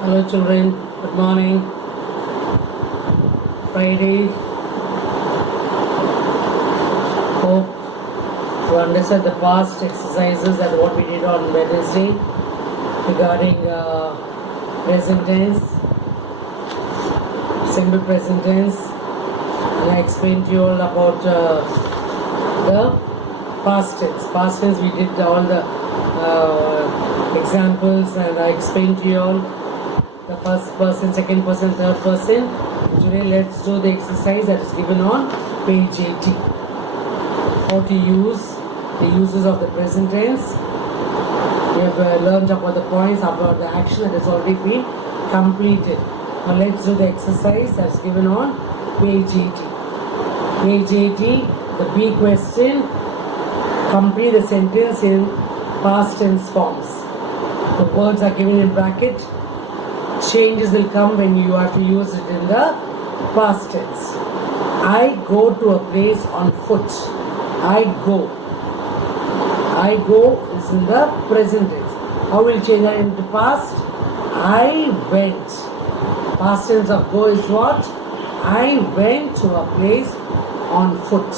Hello children, good morning. Friday. Hope you understand the past exercises and what we did on Wednesday regarding present tense, simple present tense, and I explained to you all about the past tense. Past tense we did all the examples and I explained to you all the first person, second person, third person. Today let's do the exercise that is given on page 80. How to use the uses of the present tense. We have learned about the points, about the action that has already been completed. Now let's do the exercise that is given on page 80. Page 80, the B question, complete the sentence in past tense forms. The words are given in bracket. Changes will come when you have to use it in the past tense. I go to a place on foot. I go. I go is in the present tense. How will change that into past? I went. Past tense of go is what? I went to a place on foot.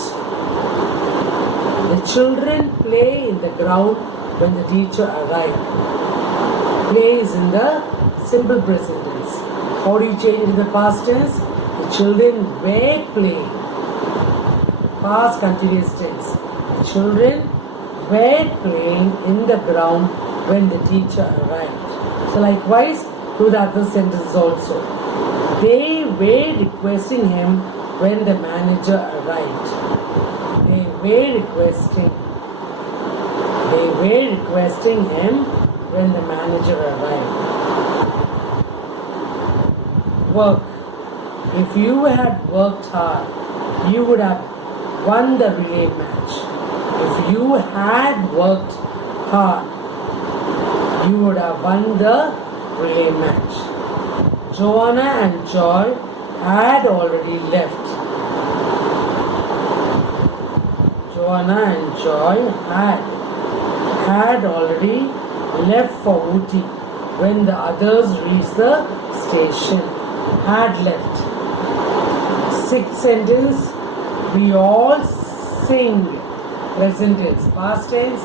The children play in the ground when the teacher arrived. Play is in the simple present tense. How do you change in the past tense? The children were playing. Past continuous tense. The children were playing in the ground when the teacher arrived. So likewise, do the other sentences also. They were requesting him when the manager arrived. They were requesting him when the manager arrived. Work. If you had worked hard, you would have won the relay match. If you had worked hard, you would have won the relay match. Joanna and Joy had already left. Joanna and Joy had already left for Ooty when the others reached the station. Had left. Sixth sentence, we all sing. Present tense. Past tense,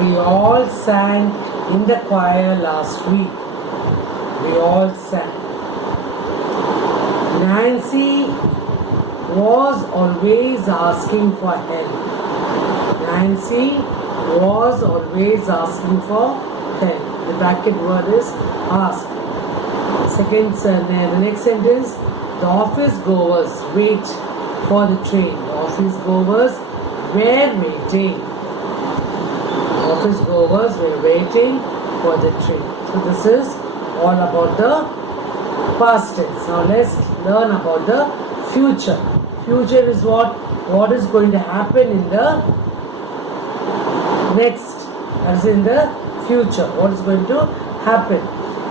we all sang in the choir last week. We all sang. Nancy was always asking for help. Nancy was always asking for help. The bracket word is ask. The next sentence, the office goers wait for the train. The office goers were waiting. Office goers were waiting for the train. So this is all about the past tense. Now let's learn about the future. Future is what? What is going to happen in the next, as in the future. What is going to happen?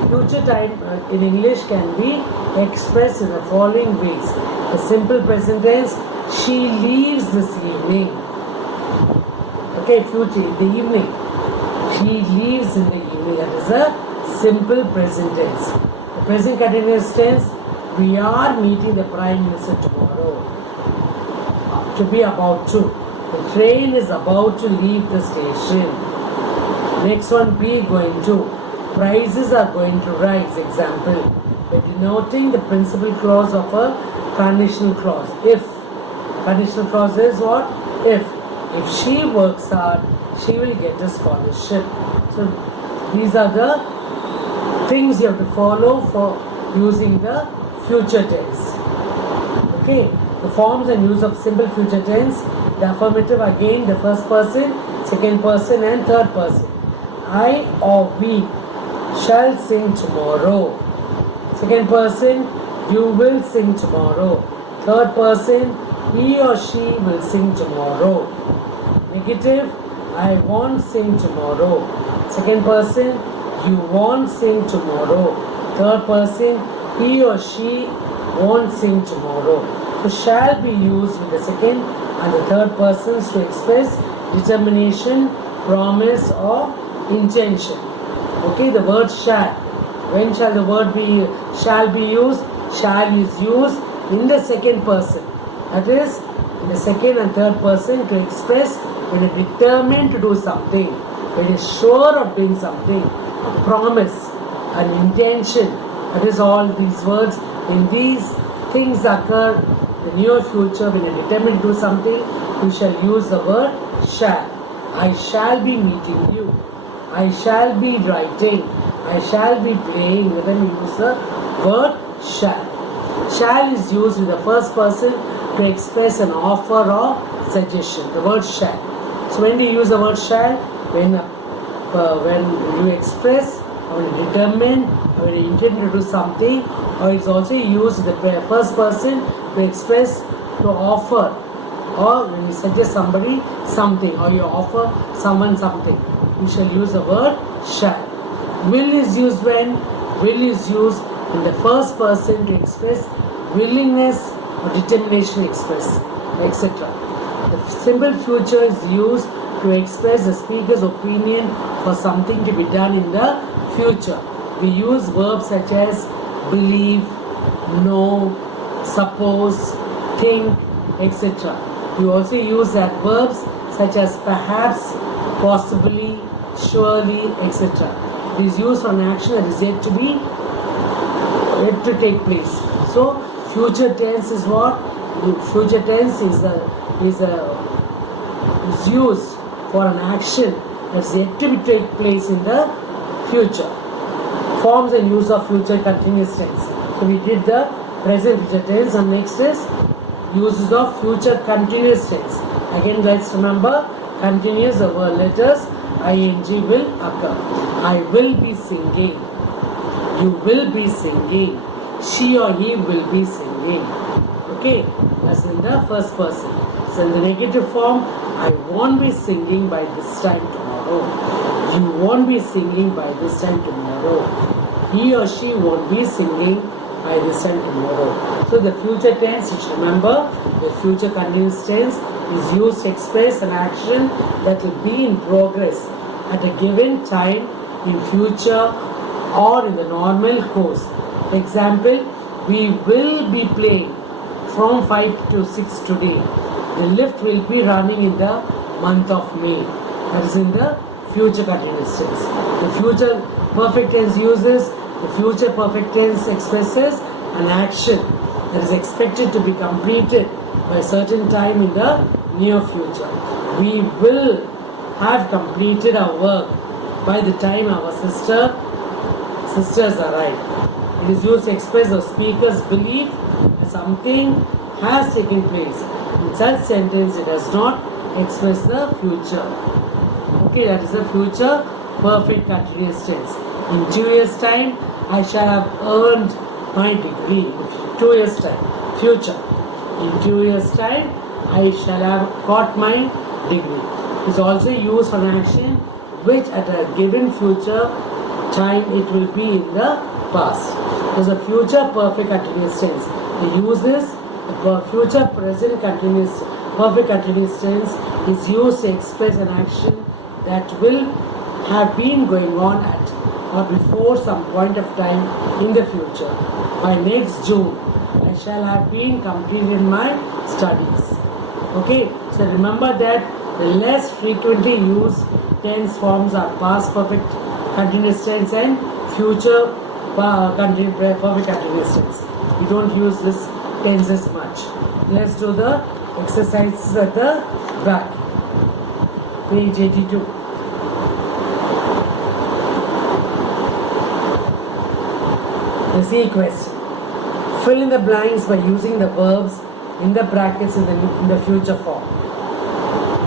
Future time in English can be expressed in the following ways. The simple present tense, she leaves this evening. Okay, future, in the evening. She leaves in the evening. That is a simple present tense. The present continuous tense, we are meeting the Prime Minister tomorrow. To be about to. The train is about to leave the station. Next one, be going to. Prices are going to rise. Example, by denoting the principal clause of a conditional clause. If. Conditional clause is what? If. If she works hard, she will get a scholarship. So these are the things you have to follow for using the future tense. Okay. The forms and use of simple future tense. The affirmative again, the first person, second person and third person. I or we shall sing tomorrow. Second person, you will sing tomorrow. Third person, he or she will sing tomorrow. Negative, I won't sing tomorrow. Second person, you won't sing tomorrow. Third person, he or she won't sing tomorrow. So shall be used with the second and the third persons to express determination, promise or intention. Okay, the word shall. When shall the word be shall be used? Shall is used in the second person. That is, in the second and third person to express when you're determined to do something, when you're sure of doing something, a promise, an intention. That is all these words. When these things occur in the near future, when you're determined to do something, you shall use the word shall. I shall be meeting you. I shall be writing. I shall be playing. Then we use the word shall. Shall is used in the first person to express an offer or suggestion. The word shall. So when do you use the word shall? When you express or you determine or you intend to do something, or it's also used in the first person to express, to offer, or when you suggest somebody something or you offer someone something, you shall use the word shall. Will is used when? Will is used in the first person to express willingness or determination to express, etc. The simple future is used to express the speaker's opinion for something to be done in the future. We use verbs such as believe, know, suppose, think, etc. We also use adverbs such as perhaps, possibly, surely, etc. It is used for an action that is yet to take place. So future tense is what? Future tense is used for an action that is yet to take place in the future. Forms and use of future continuous tense. So we did the present future tense, and next is uses of future continuous tense. Again, let's remember continuous, the word letters ing will occur. I will be singing. You will be singing. She or he will be singing. Okay, that's in the first person. So in the negative form, I won't be singing by this time tomorrow. You won't be singing by this time tomorrow. He or she won't be singing by this time tomorrow. So the future tense, you should remember, the future continuous tense is used to express an action that will be in progress at a given time in future or in the normal course. Example, we will be playing from 5 to 6 today. The lift will be running in the month of May. That is in the future continuous tense. The future perfect tense uses, the future perfect tense expresses an action that is expected to be completed by a certain time in the near future. We will have completed our work by the time our sisters arrive. It is used to express the speaker's belief that something has taken place. In such sentence, it does not express the future. Okay, that is the future perfect continuous tense. In 2 years' time, I shall have earned my degree. 2 years' time, future. In 2 years' time, I shall have got my degree. It is also used for an action which at a given future time it will be in the past. It is a future perfect continuous tense. It uses the future present continuous perfect continuous tense is used to express an action that will have been going on at or before some point of time in the future. By next June, I shall have been completed my studies. Okay, so remember that the less frequently used tense forms are past perfect continuous tense and future perfect continuous tense. We don't use this tenses much. Let's do the exercises at the back. Page 82. The C question. Fill in the blanks by using the verbs in the brackets in the future form.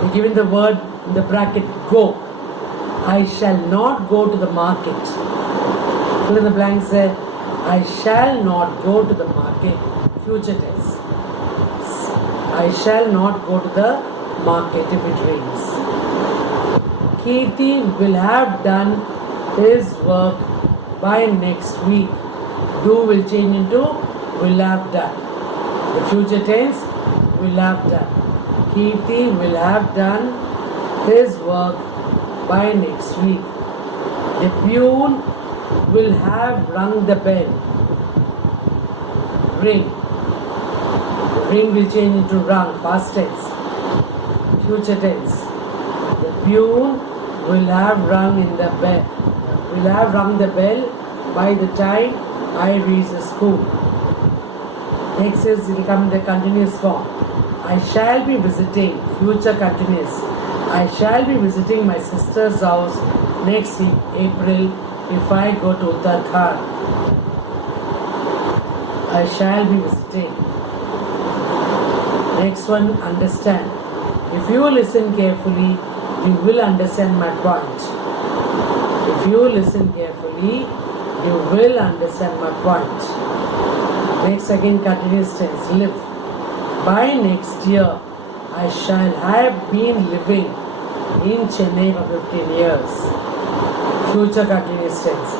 We're given the word in the bracket go. I shall not go to the market. Fill in the blanks there. I shall not go to the market. Future tense. I shall not go to the market if it rains. Kirti will have done his work by next week. Do will change into will have done. The future tense will have done. Kirti will have done his work by next week. The peon will have rung the bell. Ring. Ring will change into rung, past tense. Future tense. The peon will have rung in the bell. Will have rung the bell by the time I reach the school. Next is it will come in the continuous form. I shall be visiting, future continuous. I shall be visiting my sister's house next April if I go to Uttarakhand. I shall be visiting. Next one, understand. If you listen carefully, you will understand my point. If you listen carefully, you will understand my point. Next again, continuous tense, live. By next year, I shall have been living in Chennai for 15 years. Future continuous tense.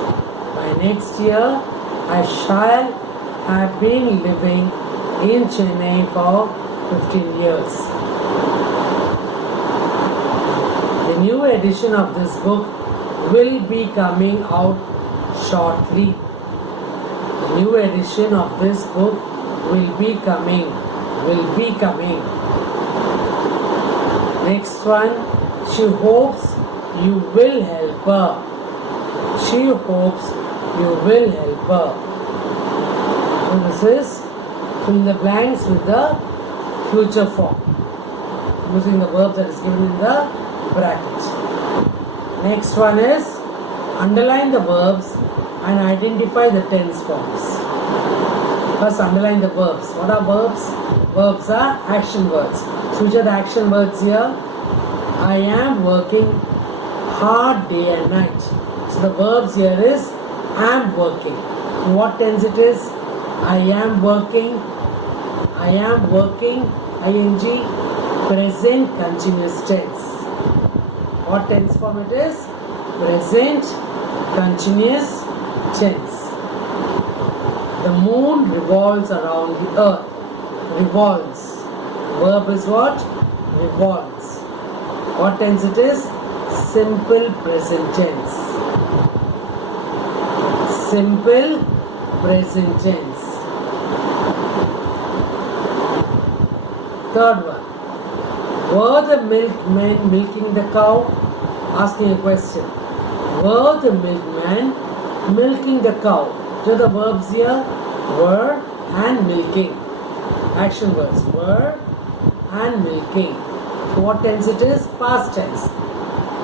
By next year, I shall have been living in Chennai for 15 years. The new edition of this book will be coming out shortly. The new edition of this book will be coming. Next one, she hopes you will help her. She hopes you will help her. So this is fill in the blanks with the future form using the verb that is given in the bracket. Next one is underline the verbs and identify the tense forms. First, underline the verbs. What are verbs? Verbs are action words. So which are the action words here? I am working hard day and night. So the verbs here is am working. In what tense it is? I am working, ing, present continuous tense. What tense form it is? Present continuous tense. The moon revolves around the earth. Revolves. Verb is what? Revolves. What tense it is? Simple present tense. Simple present tense. Third one. Were the milkmen milking the cow? Asking a question. Were the milkmen milking the cow? So the verbs here were and milking. Action words were and milking. So what tense it is? Past tense.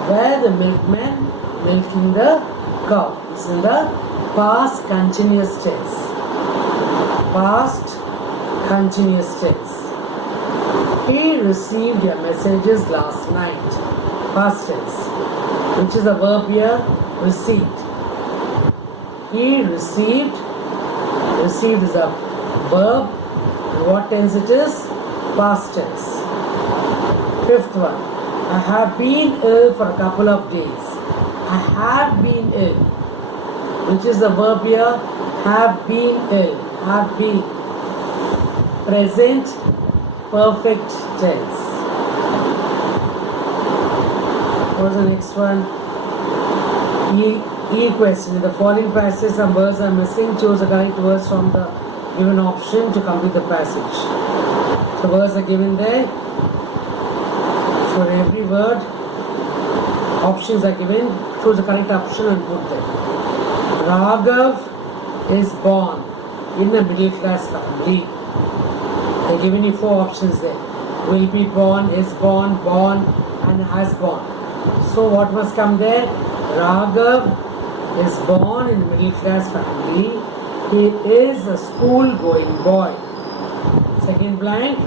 Were the milkmen milking the cow? It's in the past continuous tense. Past continuous tense. He received your messages last night. Past tense. Which is the verb here? Received. He received. Received is a verb. What tense it is? Past tense. Fifth one. I have been ill for a couple of days. I have been ill. Which is the verb here? Have been ill. Have been. Present perfect tense. What is the next one? E question. In the following passage, some words are missing. Choose the correct words from the given option to complete the passage. So words are given there. For every word, options are given. Choose the correct option and put them. Raghav is born in a middle class family. They're giving you 4 options there. Will be born, is born, and has born. So what must come there? Raghav is born in a middle class family. He is a school-going boy. Second blank,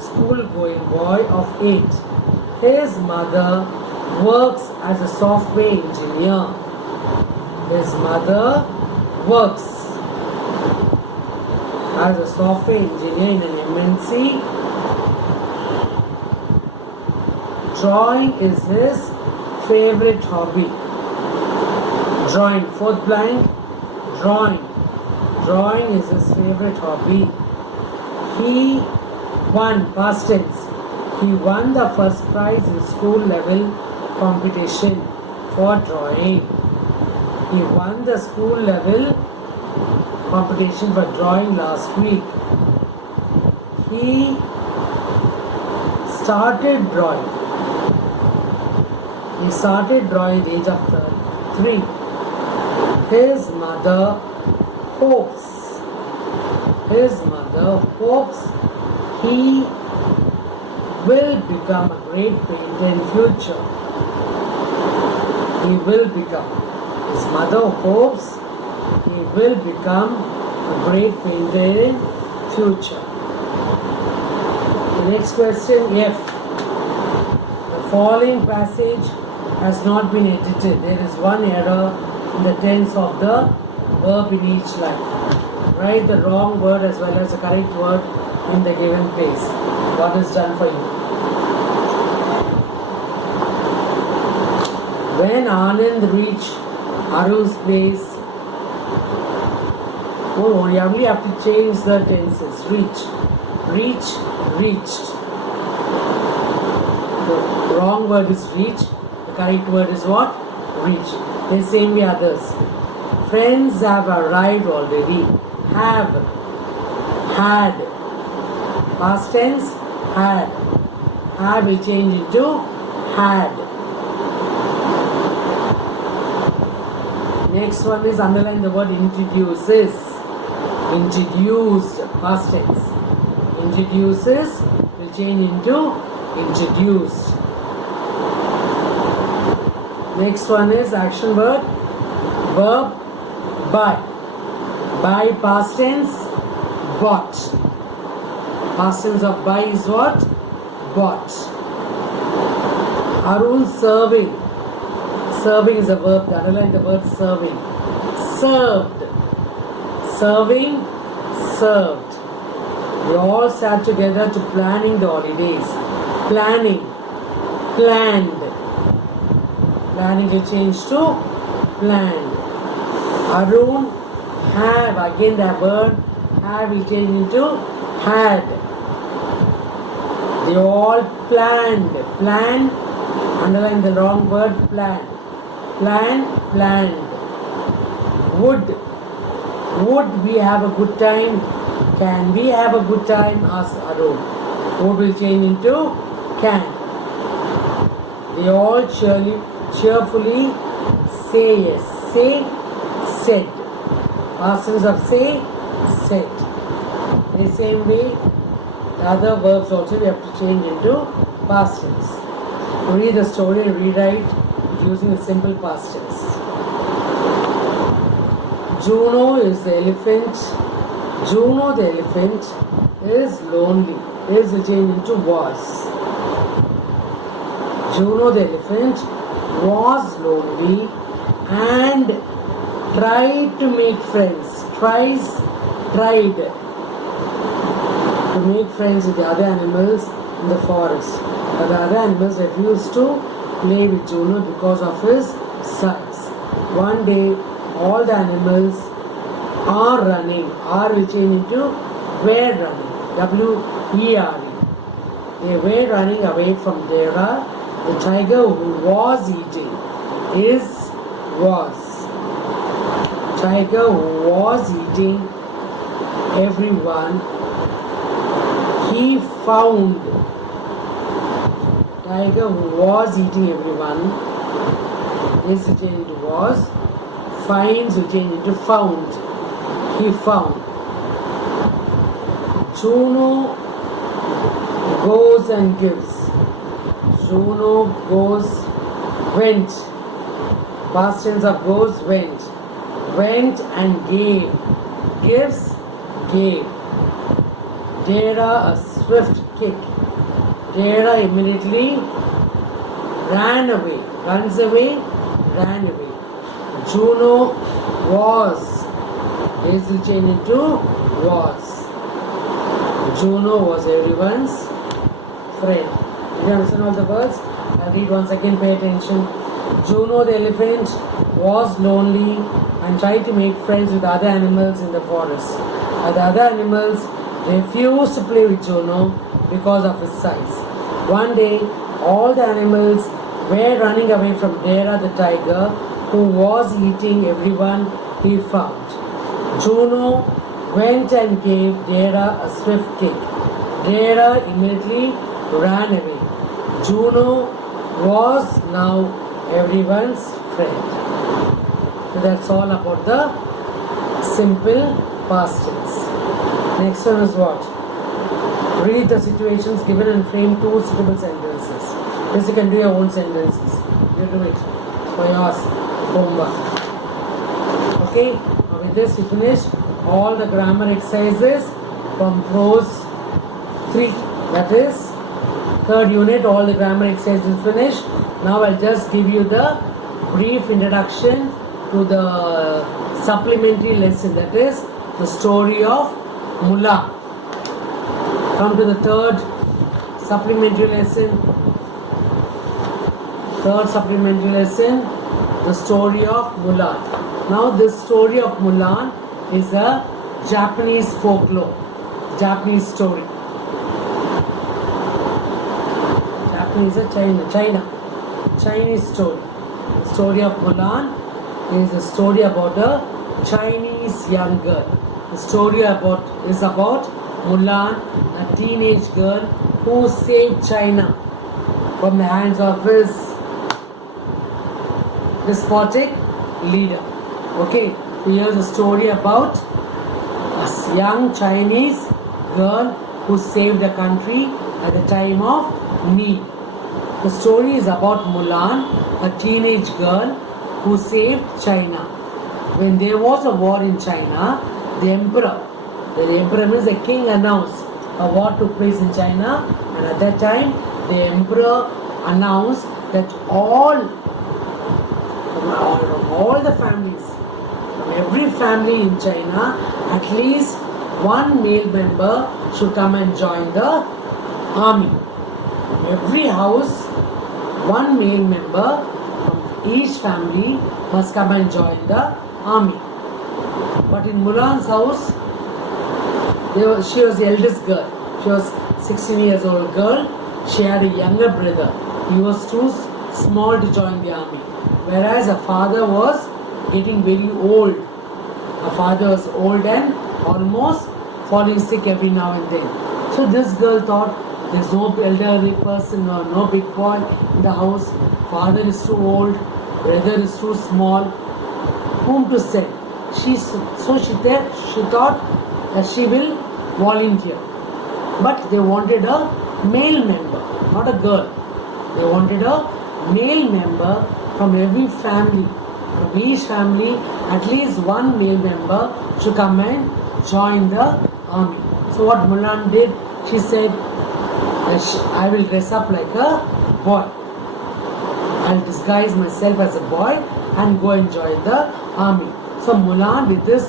school-going boy of 8. His mother works as a software engineer. His mother works as a software engineer in an MNC. Drawing is his favorite hobby. Drawing, fourth blank, drawing. Drawing is his favorite hobby. He won, past tense. He won the first prize in school level competition for drawing. He won the school level competition for drawing last week. He started drawing. He started drawing at the age of 3. His mother hopes. His mother hopes he will become a great painter in future. He will become. His mother hopes he will become a great painter in future. The next question, F. The following passage has not been edited. There is one error in the tense of the verb in each line. Write the wrong word as well as the correct word in the given place. What is done for you? When Anand reached Aru's place, oh, you only have to change the tenses. Reach, reached. The wrong word is reach. The correct word is what? Reach. The same way others. Friends have arrived already. Have. Had. Past tense, had. Have will change into had. Next one is underline the word introduces. Introduced, past tense. Introduces will change into introduced. Next one is action word. Verb buy. Buy past tense, bought. Past tense of buy is what? Bought. Arun serving. Serving is a verb. Underline the word serving. Served. Serving, served. They all sat together to planning the holidays. Planning. Planned. Planning will change to planned. Arun have. Again the word have will change into had. They all planned. Plan. Underline the wrong word. Plan. Plan, planned. Would we have a good time? Can we have a good time? Asked Arun. Would will change into can. They all cheerfully say yes. Say, said. Past tense of say, said. In the same way, the other verbs also we have to change into past tense. Read the story and rewrite using a simple past tense. Juno is the elephant. Juno the elephant is lonely. Is the change into was. Juno the elephant was lonely and tried to make friends. Tried to make friends with the other animals in the forest. But the other animals refused to play with Juno because of his size. One day, all the animals are running. R will change into were running. W-E-R-E. They were running away from Dera. The tiger who was eating was. Tiger who was eating everyone. He found. Tiger who was eating everyone is changed into was. Finds will change into found. He found. Juno goes and gives. Juno goes, went. Past tense of goes, went. Went and gave. Gives, gave. Dera a swift kick. Dera immediately ran away. Runs away, ran away. Juno was. This will change into was. Juno was everyone's friend. Did you understand all the words? I'll read once again, pay attention. Juno the elephant was lonely and tried to make friends with other animals in the forest. But the other animals refused to play with Juno because of his size. One day, all the animals were running away from Dera the tiger who was eating everyone he found. Juno went and gave Dara a swift kick. Dara immediately ran away. Juno was now everyone's friend. So that's all about the simple past tense. Next one is what? Read the situations given and frame 2 suitable sentences. This you can do your own sentences. You do it for your homework. Okay, now with this we finish all the grammar exercises from prose 3. That is third unit, all the grammar exercises finished. Now I'll just give you the brief introduction to the supplementary lesson, that is the story of Mulan. Come to the third supplementary lesson. Third supplementary lesson, the story of Mulan. Now this story of Mulan is a Japanese folklore, Japanese story. Japanese or Chinese story. The story of Mulan is a story about a Chinese young girl. The story is about Mulan, a teenage girl who saved China from the hands of his despotic leader. Okay, so here's a story about a young Chinese girl who saved the country at the time of need. The story is about Mulan, a teenage girl who saved China. When there was a war in China, the emperor means the king, announced a war took place in China, and at that time the emperor announced that all the families, from every family in China, at least one male member should come and join the army. From every house, one male member from each family must come and join the army. But in Mulan's house, she was the eldest girl. She was 16 years old girl. She had a younger brother. He was too small to join the army. Whereas her father was getting very old. Her father was old and almost falling sick every now and then. So this girl thought, there's no elderly person or no big boy in the house. Father is too old. Brother is too small. Whom to send? She thought that she will volunteer. But they wanted a male member, not a girl. They wanted a male member from every family. From each family, at least one male member should come and join the army. So what Mulan did, she said, I will dress up like a boy. I'll disguise myself as a boy and go and join the army. So Mulan, with this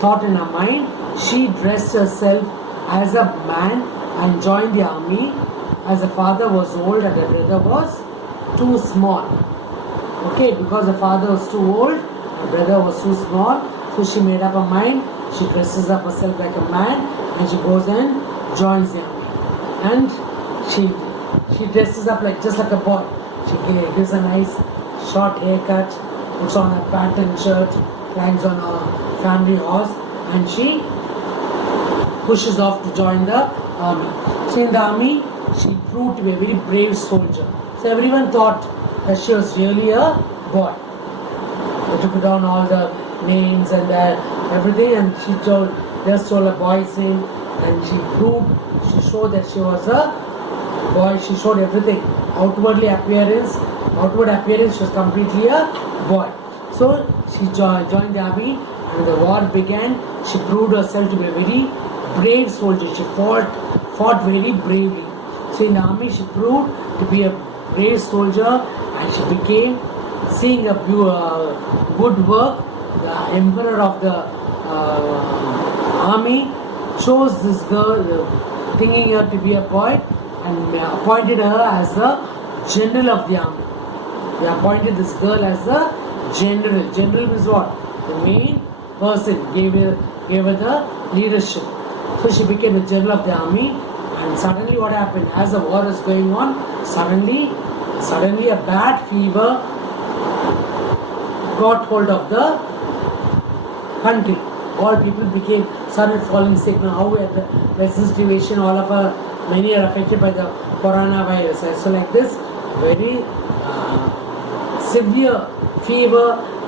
thought in her mind, she dressed herself as a man and joined the army, as her father was old and her brother was too small. Okay, because the father was too old, her brother was too small, so she made up her mind, she dresses up herself like a man and she goes and joins the army. And she dresses up just like a boy. She gives a nice short haircut, puts on a patterned shirt, climbs on a family horse, and she pushes off to join the army. So in the army, she proved to be a very brave soldier. So everyone thought that she was really a boy. They took down all the names and everything, and she just told a boy's name, and she showed that she was a boy. She showed everything. Outward appearance, she was completely a boy. So she joined the army, and when the war began, she proved herself to be a very brave soldier. She fought very bravely. So in the army, she proved to be a brave soldier, and she became, seeing a good work, the emperor of the army chose this girl, thinking her to be a boy, and appointed her as the general of the army. They appointed this girl as the general. General means what? The main person gave her the leadership. So she became the general of the army, and suddenly what happened? As the war was going on, suddenly a bad fever got hold of the country. All people started falling sick. Now how we have the present situation, many are affected by the coronavirus. And so like this, very severe fever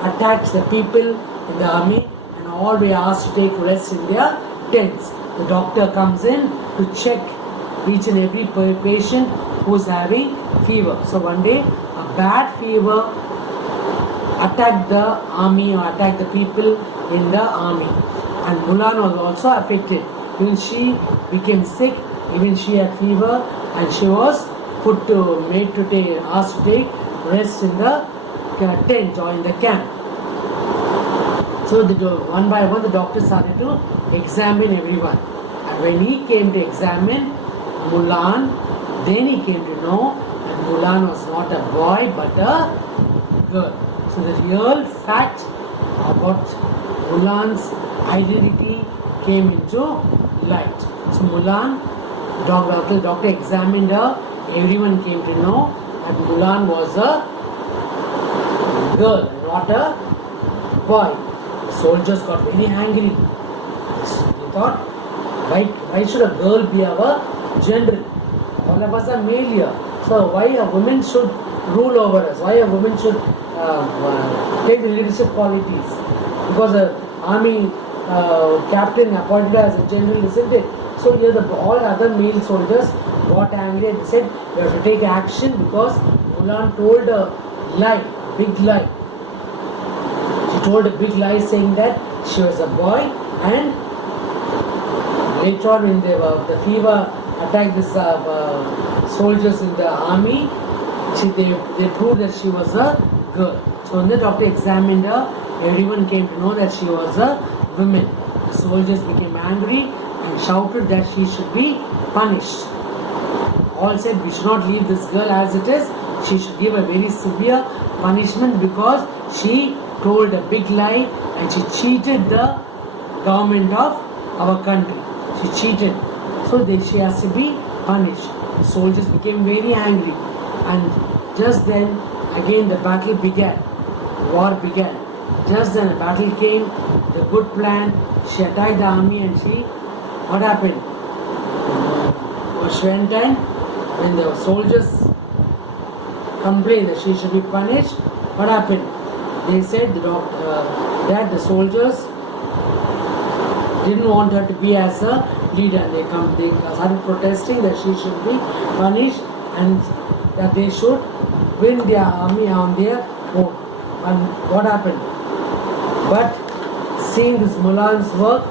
attacks the people in the army, and all were asked to take rest in their tents. The doctor comes in to check each and every patient who is having fever. So one day a bad fever attacked the army or attacked the people in the army, and Mulan was also affected. Even she became sick, even she had fever, and she was asked to take rest in the tent or in the camp. So one by one the doctor started to examine everyone, and when he came to examine Mulan, then he came to know that Mulan was not a boy but a girl. So the real fact about Mulan's identity came into light. So Mulan, the doctor examined her, everyone came to know that Mulan was a girl, not a boy. The soldiers got very angry. They thought, why should a girl be our general? All of us are male here. So why a woman should rule over us? Why a woman should take the leadership qualities? Because the army captain appointed as a general, isn't it? So here all other male soldiers got angry and they said, we have to take action because Mulan told a lie, a big lie. She told a big lie saying that she was a boy, and later on when the fever attacked the soldiers in the army, they proved that she was a girl. So when the doctor examined her, everyone came to know that she was a woman. The soldiers became angry and shouted that she should be punished. All said, we should not leave this girl as it is. She should give a very severe punishment because she told a big lie and she cheated the government of our country. She cheated. So she has to be punished. The soldiers became very angry, and just then again the battle began. War began. Just then the battle came, the good plan. She attacked the army, and what happened? She went, and when the soldiers complained that she should be punished, what happened? They said that the soldiers didn't want her to be as a leader. They started protesting that she should be punished and that they should win their army on their own. And what happened? But seeing this Mulan's work,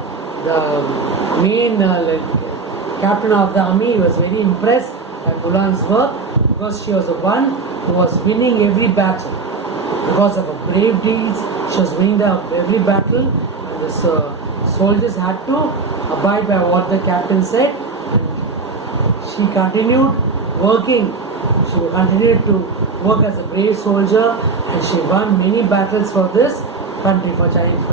the main captain of the army was very impressed by Mulan's work because she was the one who was winning every battle. Because of her brave deeds, she was winning every battle, and the soldiers had to abide by what the captain said, and she continued working. She continued to work as a brave soldier, and she won many battles for this country, for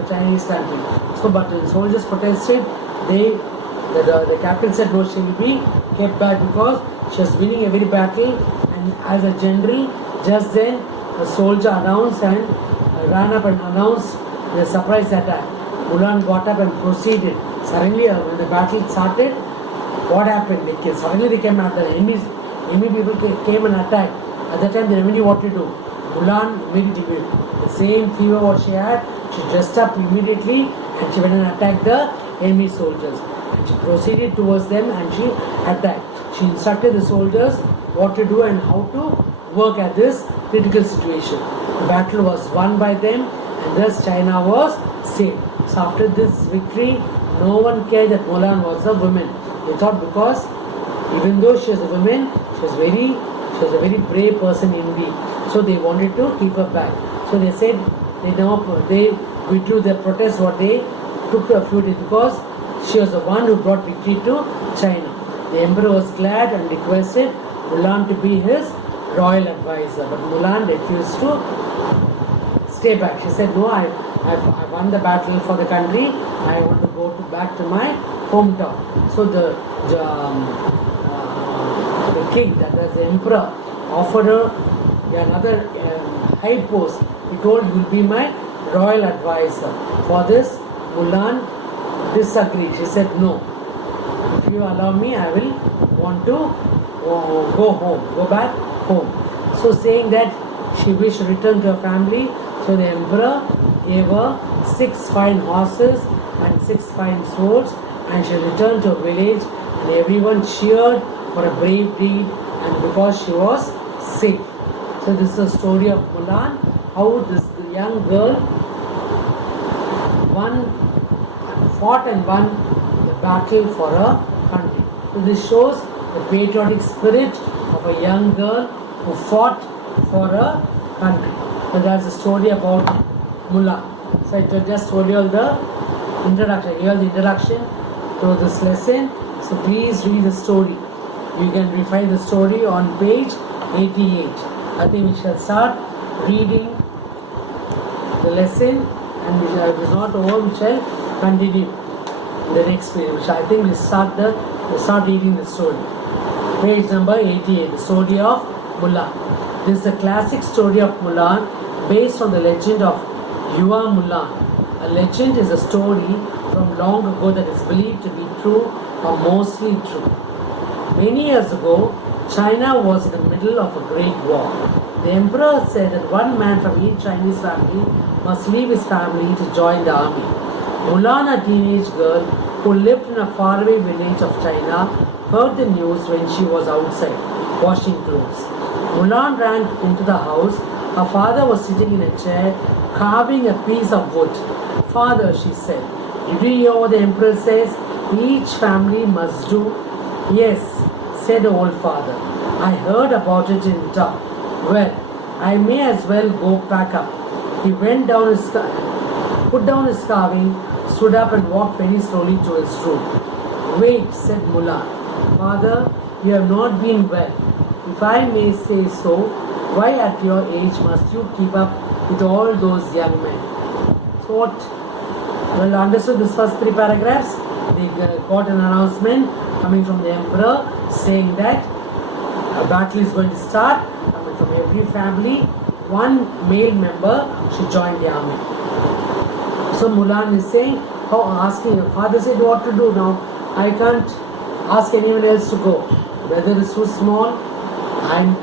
Chinese country. So, but the soldiers protested. The captain said no, she will be kept back because she was winning every battle, and as a general, just then the soldier announced and ran up and announced the surprise attack. Mulan got up and proceeded. Suddenly, when the battle started, what happened? Suddenly they came at the enemy people came and attacked. At that time, they never knew what to do. Mulan immediately, the same fever what she had, she dressed up immediately and she went and attacked the enemy soldiers. And she proceeded towards them and she attacked. She instructed the soldiers what to do and how to work at this critical situation. The battle was won by them, and thus China was saved. So after this victory, no one cared that Mulan was a woman. They thought because even though she was a woman, she was a very brave person indeed. So they wanted to keep her back. So they said they withdrew their protest. What they took a few days because she was the one who brought victory to China. The emperor was glad and requested Mulan to be his royal advisor, but Mulan refused to stay back. She said, no, I won the battle for the country. I want to go back to my hometown. So the king, that was the emperor, offered her another high post. He told, you will be my royal advisor. For this, Mulan disagreed. She said, no, if you allow me, I will want to go back home. So saying that she wished to return to her family, so the emperor gave her 6 fine horses and 6 fine swords, and she returned to her village, and everyone cheered for a brave deed and because she was safe. So this is the story of Mulan, how this young girl fought and won the battle for her country. So this shows the patriotic spirit of a young girl who fought for her country. So that's the story about Mulan. So I just told you all the introduction. Here the introduction to this lesson. So please read the story. You can refine the story on page 88. I think we shall start reading the lesson, and it is not over. We shall continue in the next page. Which I think we'll start reading the story. Page number 88. The story of Mulan. This is a classic story of Mulan based on the legend of Hua Mulan. A legend is a story from long ago that is believed to be true or mostly true. Many years ago, China was in the middle of a great war. The emperor said that one man from each Chinese family must leave his family to join the army. Mulan, a teenage girl who lived in a faraway village of China, heard the news when she was outside washing clothes. Mulan ran into the house. Her father was sitting in a chair carving a piece of wood. Father, she said, did you hear what the emperor says? Each family must do. Yes, said the old father. I heard about it in town. Well, I may as well go pack up. He went down put down his carving, stood up and walked very slowly to his room. Wait, said Mulan. Father, you have not been well. If I may say so, why at your age must you keep up with all those young men? So what? Well, understood this first 3 paragraphs. They got an announcement coming from the emperor saying that a battle is going to start. Coming from every family, one male member should join the army. So Mulan is saying, asking her father said, what to do now? I can't ask anyone else to go. Weather is too small. I'm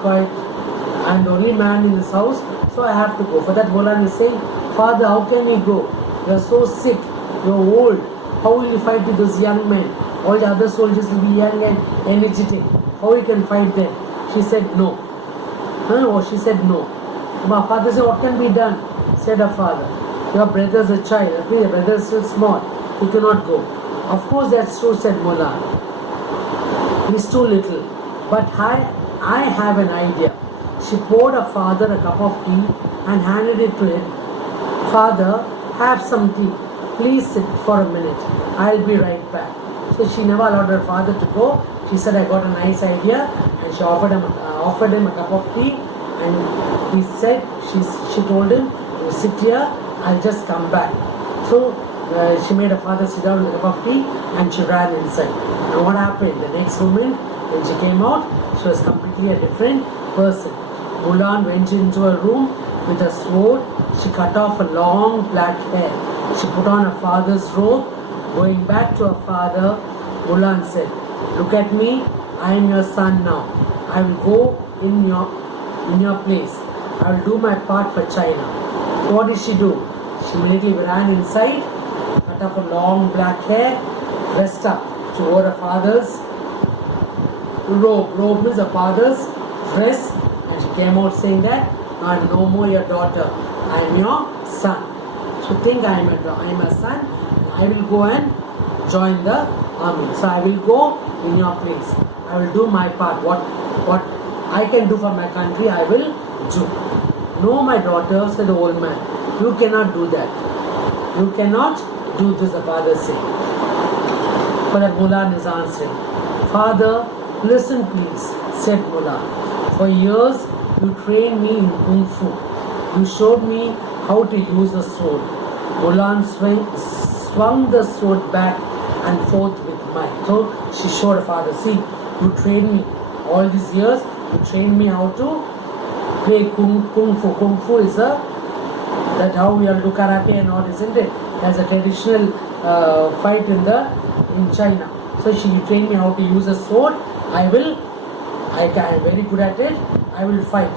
the only man in this house, so I have to go. For that, Mulan is saying, Father, how can he go? You're so sick. You're old. How will you fight with those young men? All the other soldiers will be young and energetic. How you can fight them? She said no. Or she said no. My father said, what can be done? Said her father. Your brother's a child. Your brother is still small. He cannot go. Of course that's true, said Mulan. He's too little. But I have an idea. She poured her father a cup of tea and handed it to him. Father, have some tea. Please sit for a minute. I'll be right back. So she never allowed her father to go. She said, I got a nice idea, and she offered him a cup of tea, and he said, she told him, you sit here, I'll just come back. So she made her father sit down with a cup of tea, and she ran inside. And what happened? The next moment, when she came out, she was completely a different person. Mulan went into her room with a sword. She cut off her long black hair. She put on her father's robe. Going back to her father, Mulan said, look at me, I am your son now. I will go in your place. I will do my part for China. What did she do? She immediately ran inside, cut off her long black hair, dressed up. She wore her father's robe. Robe is her father's dress, and she came out saying that, I am no more your daughter. I am your son. She think I am a son. I will go and join the army. So I will go in your place. I will do my part. What I can do for my country, I will do. No, my daughter, said the old man. You cannot do that. You cannot do this, the father said. But that Mulan is answering. Father, listen please, said Mulan. For years, you trained me in Kung Fu. You showed me how to use a sword. Mulan swung the sword back and forth with might. So she showed her father, see, you trained me all these years, you trained me how to play Kung Fu. Kung Fu is a That how we all do karate and all, isn't it? There's a traditional fight in China. So she trained me how to use a sword. I am very good at it. I will fight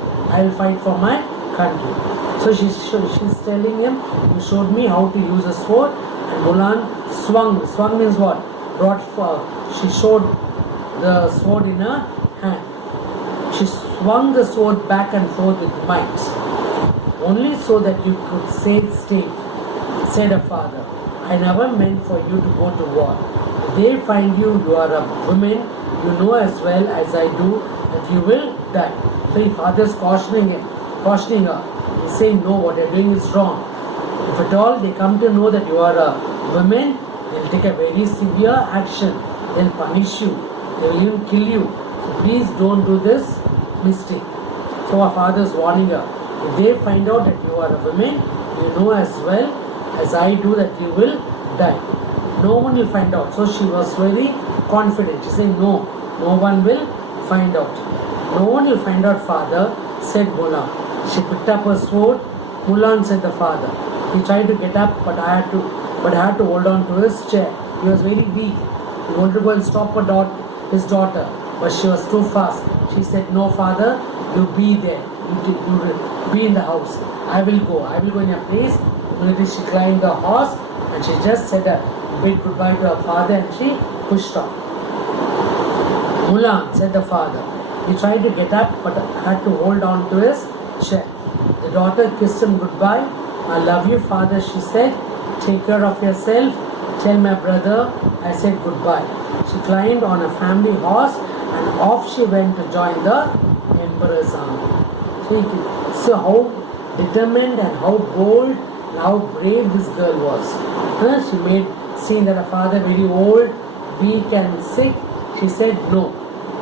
for my country. So she's telling him, you showed me how to use a sword. And Mulan swung. Swung means what? She showed the sword in her hand. She swung the sword back and forth with might, only so that you could save Steve, said her father. I never meant for you to go to war. If they find you, you are a woman, you know as well as I do that you will die. So his father is cautioning her. He's saying, no, what you're doing is wrong. If at all they come to know that you are a woman, they'll take a very severe action. They'll punish you. They will even kill you. So please don't do this mistake. So our father is warning her. If they find out that you are a woman, you know as well as I do that you will die. No one will find out. So she was very confident. She said, no one will find out. No one will find out, father, said Mulan. She picked up her sword. Mulan, said the father. He tried to get up, but I had to hold on to his chair. He was very weak. He wanted to go and stop his daughter, but she was too fast. She said, no, father, you be there. You will be in the house. I will go in your place. Immediately she climbed the horse and she just said a big goodbye to her father and she pushed off. Mulan, said the father. He tried to get up but had to hold on to his chair. The daughter kissed him goodbye. I love you, father, she said. Take care of yourself. Tell my brother I said goodbye. She climbed on a family horse and off she went to join the emperor's army. So you can see how determined and how bold and how brave this girl was. She made, seeing that her father very old, weak and sick, she said no.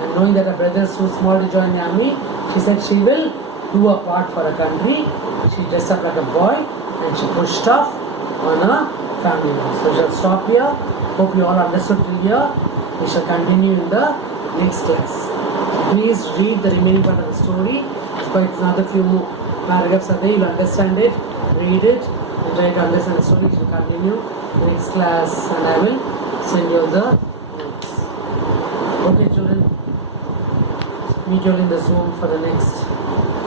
And knowing that her brother is too small to join the army, she said she will do her part for her country. She dressed up like a boy and she pushed off on a family horse. So we shall stop here. Hope you all understood till here. We shall continue in the next class. Please read the remaining part of the story. It's quite another few more paragraphs are there. You'll understand it, read it, and try to understand the story. We shall continue next class and I will send you the notes. Okay children, meet you all in the Zoom for the next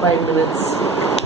5 minutes.